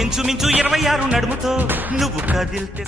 ఇంచుమించు ఇరవై ఆరు నడుముతో నువ్వు కదిలితే